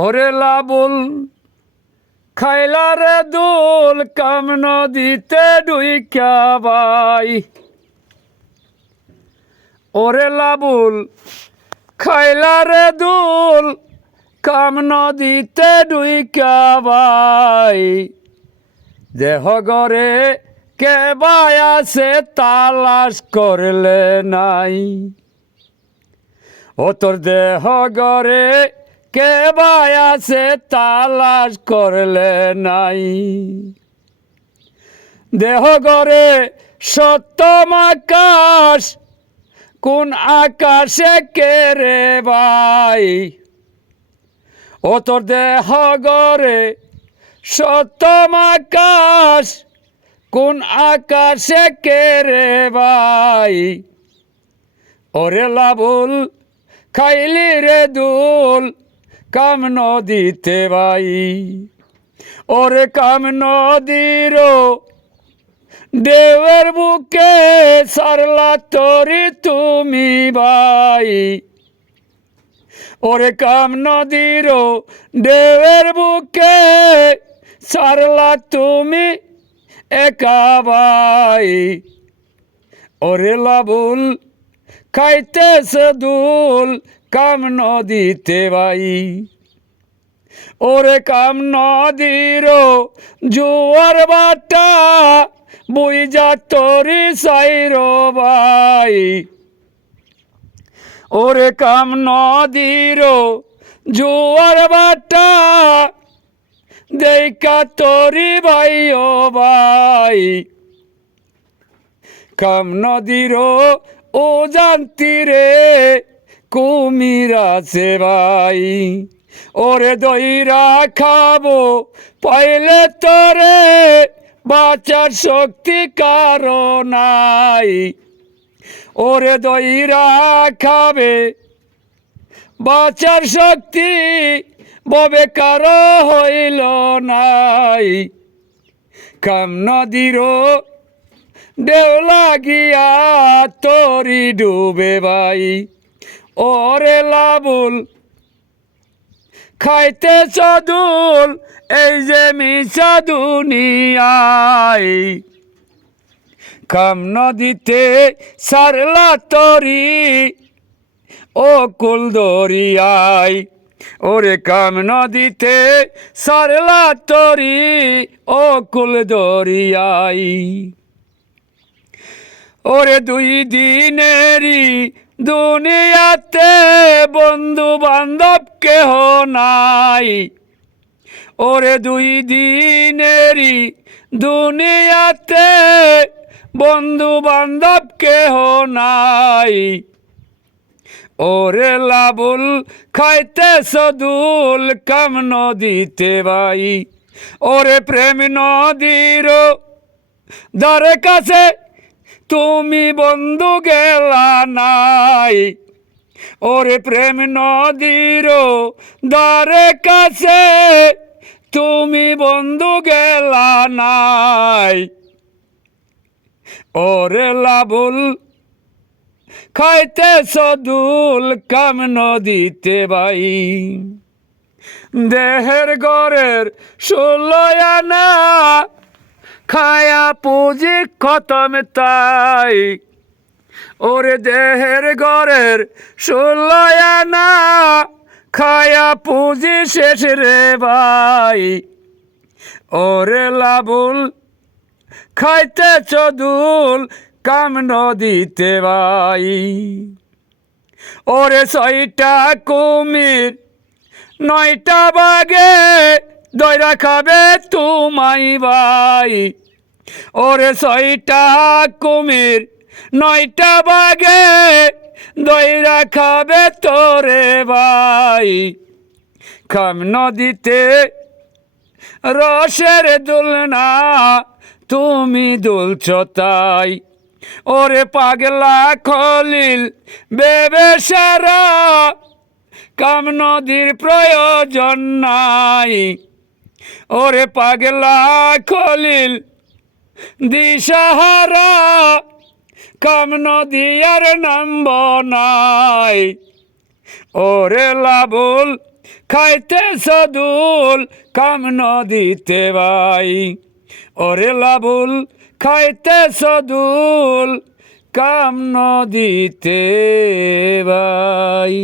ওরে লাবুল খাইলা রে দুল কাম নদীতে ডুইকা বাই। ওরে লাবুল খাইলা রে দুল কাম নদীতে ডুইকা বাই। দেহ গরে কে বাই আছে তালাশ করলে নাই। ও তোর দেহ গরে কে বাই আছে তালাশ করলে নাই। দেহ গরে সপ্তম আকাশ কোন আকাশে কে রে ভাই। ও তোর দেহ গরে সপ্তম আকাশ কোন আকাশে কে রে ভাই। ওরে লাবুল খাইলি রে দুল কাম নদীতে ভাই। ওরে কাম নদীর ঢেউয়ের বুকে সারলা তরি তুমি ভাই। ওরে কাম নদীর ঢেউয়ের বুকে সারলা তুমি একা ভাই। ওরে লাবুল খাইতেছে দুল কাম নদীতে ভাই। ওরে কাম নদীর জোয়ার বাটা বুইজা তরি সাইর ভাই। ওরে কাম নদীর জোয়ার বাটা দেখা তরি ভাই ও ভাই। কাম নদীর ও জানতিরে কুমির আছে ভাই। ওরে দইরা খাবো পাইলে তোরে বাঁচার শক্তি কারো নাই। ওরে দইরা খাবে বাঁচার শক্তি ববে কারো হইল নাই। কাম নদীর ঢেউ লাগিয়া তরি ডুবে ভাই। ওরে লাবুল খাইতে চদুল এই যে মিশা দুনিয়ায়। কাম নদীতে সারলা তরি ও কুল দরিয়ায়। ওরে কাম নদীতে সারলা তরি ও কুল দরিয়ায়। ওরে দুই দিনেরই দুনিয়াতে বন্ধু বান্ধব কেহ নাই। ওরে দুই দিনেরই দুনিয়াতে বন্ধু বান্ধব কেহ নাই। ওরে লাবুল খাইতে সদুল কাম নদীতে ভাই। ওরে প্রেম নদীর ধারে কাছে তুমি বন্ধু গেলা নাই। ওরে প্রেম নদীর ধারে কাছে তুমি বন্ধু গেলা নাই। ওরে লাবুল খাইতে সদুল কাম নদীতে ভাই। দেহের গরের 16 আনা খায়া পুঁজি খতম তাই। ওরে দেহের গরের 16 আনা খায়া পুঁজি শেষ রে ভাই। ওরে লাবুল খাইতে চদুল কাম নদীতে ভাই। ওরে 6টা কুমির 9টা বাগে দইরা খাবে তুমাই ভাই। ওরে 6টা কুমির 9টা বাগে দইরা খাবে তোরে ভাই। কাম নদীতে রসের দুলনা তুমি দুলছ তাই। ওরে পাগলা খলিল বেবে সারা কাম নদীর প্রয়োজন নাই। ওরে পাগলা খলিল দিশাহারা কাম নদী আর নামব নাই। ওরে লাবুল খাইতে সদুল কাম নদীতে ভাই ওরে লাবুল খাইতে সদুল কাম নদীতে ভাই।